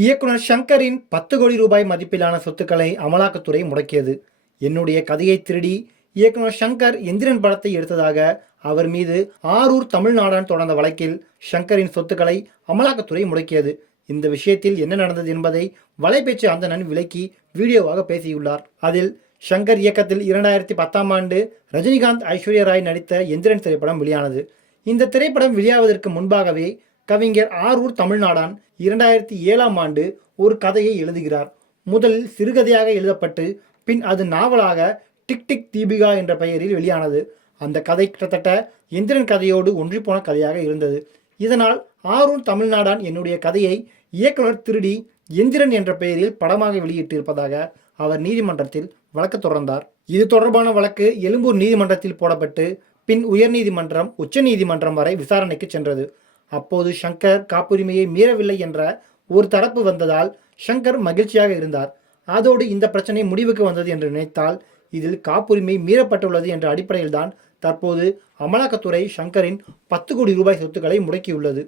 இயக்குனர் ஷங்கரின் பத்து கோடி ரூபாய் மதிப்பிலான சொத்துக்களை அமலாக்கத்துறை முடக்கியது. என்னுடைய கதையை திருடி இயக்குனர் ஷங்கர் எந்திரன் படத்தை எடுத்ததாக அவர் மீது ஆரூர் தமிழ்நாடன் தொடர்ந்த வழக்கில் ஷங்கரின் சொத்துக்களை அமலாக்கத்துறை முடக்கியது. இந்த விஷயத்தில் என்ன நடந்தது என்பதை வலைபேச்சு அந்தணன் விளக்கி வீடியோவாக பேசியுள்ளார். அதில் ஷங்கர் இயக்கத்தில் இரண்டாயிரத்தி பத்தாம் ஆண்டு ரஜினிகாந்த் ஐஸ்வர்யா ராய் நடித்த எந்திரன் திரைப்படம் வெளியானது. இந்த திரைப்படம் வெளியாவதற்கு முன்பாகவே கவிஞர் ஆரூர் தமிழ்நாடான் இரண்டாயிரத்தி ஏழாம் ஆண்டு ஒரு கதையை எழுதுகிறார். முதலில் சிறுகதையாக எழுதப்பட்டு பின் அது நாவலாக டிக் டிக் தீபிகா என்ற பெயரில் வெளியானது. அந்த கதை கிட்டத்தட்ட எந்திரன் கதையோடு ஒன்றிப்போன கதையாக இருந்தது. இதனால் ஆரூர் தமிழ்நாடான் என்னுடைய கதையை இயக்குனர் திருடி எந்திரன் என்ற பெயரில் படமாக வெளியிட்டிருப்பதாக அவர் நீதிமன்றத்தில் வழக்கு தொடர்ந்தார். இது தொடர்பான வழக்கு எழும்பூர் நீதிமன்றத்தில் போடப்பட்டு பின் உயர்நீதிமன்றம் உச்சநீதிமன்றம் வரை விசாரணைக்கு சென்றது. அப்போது ஷங்கர் காப்புரிமையை மீறவில்லை என்ற ஒரு தரப்பு வந்ததால் ஷங்கர் மகிழ்ச்சியாக இருந்தார். அதோடு இந்த பிரச்சனை முடிவுக்கு வந்தது என்று நினைத்தால் இதில் காப்புரிமை மீறப்பட்டுள்ளது என்ற அடிப்படையில்தான் தற்போது அமலாக்கத்துறை ஷங்கரின் பத்து கோடி ரூபாய் சொத்துக்களை முடக்கியுள்ளது.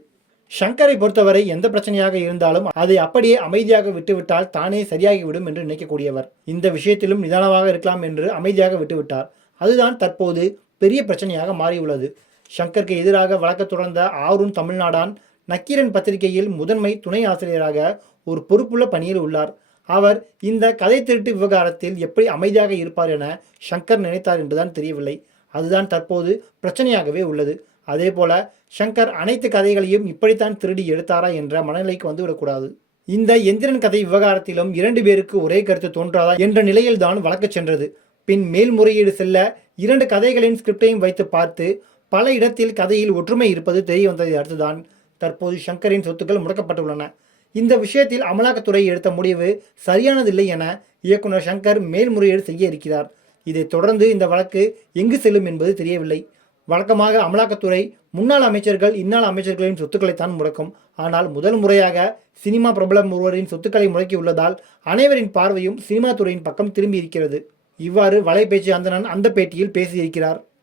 ஷங்கரை பொறுத்தவரை எந்த பிரச்சனையாக இருந்தாலும் அதை அப்படியே அமைதியாக விட்டுவிட்டால் தானே சரியாகிவிடும் என்று நினைக்கக்கூடியவர். இந்த விஷயத்திலும் நிதானமாக இருக்கலாம் என்று அமைதியாக விட்டுவிட்டார். அதுதான் தற்போது பெரிய பிரச்சனையாக மாறியுள்ளது. ஷங்கருக்கு எதிராக வழக்கு தொடர்ந்த ஆரூன் தமிழ்நாடான் நக்கீரன் பத்திரிகையில் முதன்மை துணை ஆசிரியராக ஒரு பொறுப்புள்ள பணியில் உள்ளார். அவர் இந்த கதை திருட்டு விவகாரத்தில் எப்படி அமைதியாக இருப்பார் என ஷங்கர் நினைத்தார் என்றுதான் தெரியவில்லை. அதுதான் தற்போது பிரச்சனையாகவே உள்ளது. அதேபோல ஷங்கர் அனைத்து கதைகளையும் இப்படித்தான் திருடி எடுத்தாரா என்ற மனநிலைக்கு வந்துவிடக்கூடாது. இந்த எந்திரன் கதை விவகாரத்திலும் இரண்டு பேருக்கு ஒரே கருத்து தோன்றாதா என்ற நிலையில்தான் வழக்கு சென்றது. பின் மேல்முறையீடு செல்ல இரண்டு கதைகளின் ஸ்கிரிப்டையும் வைத்து பார்த்து பல இடத்தில் கதையில் ஒற்றுமை இருப்பது தெரிய வந்ததை அடுத்துதான் தற்போது ஷங்கரின் சொத்துக்கள் முடக்கப்பட்டுள்ளன. இந்த விஷயத்தில் அமலாக்கத்துறை எடுத்த முடிவு சரியானதில்லை என இயக்குனர் ஷங்கர் மேல்முறையீடு செய்ய இருக்கிறார். இதைத் தொடர்ந்து இந்த வழக்கு எங்கு செல்லும் என்பது தெரியவில்லை. வழக்கமாக அமலாக்கத்துறை முன்னாள் அமைச்சர்கள் இன்னாள் அமைச்சர்களின் சொத்துக்களைத்தான் முடக்கும். ஆனால் முதல் முறையாக சினிமா பிரபலம் ஒருவரின் சொத்துக்களை முடக்கியுள்ளதால் அனைவரின் பார்வையும் சினிமா துறையின் பக்கம் திரும்பி இருக்கிறது. இவ்வாறு வலைபேச்சு அந்தணன் அந்த பேட்டியில் பேசியிருக்கிறார்.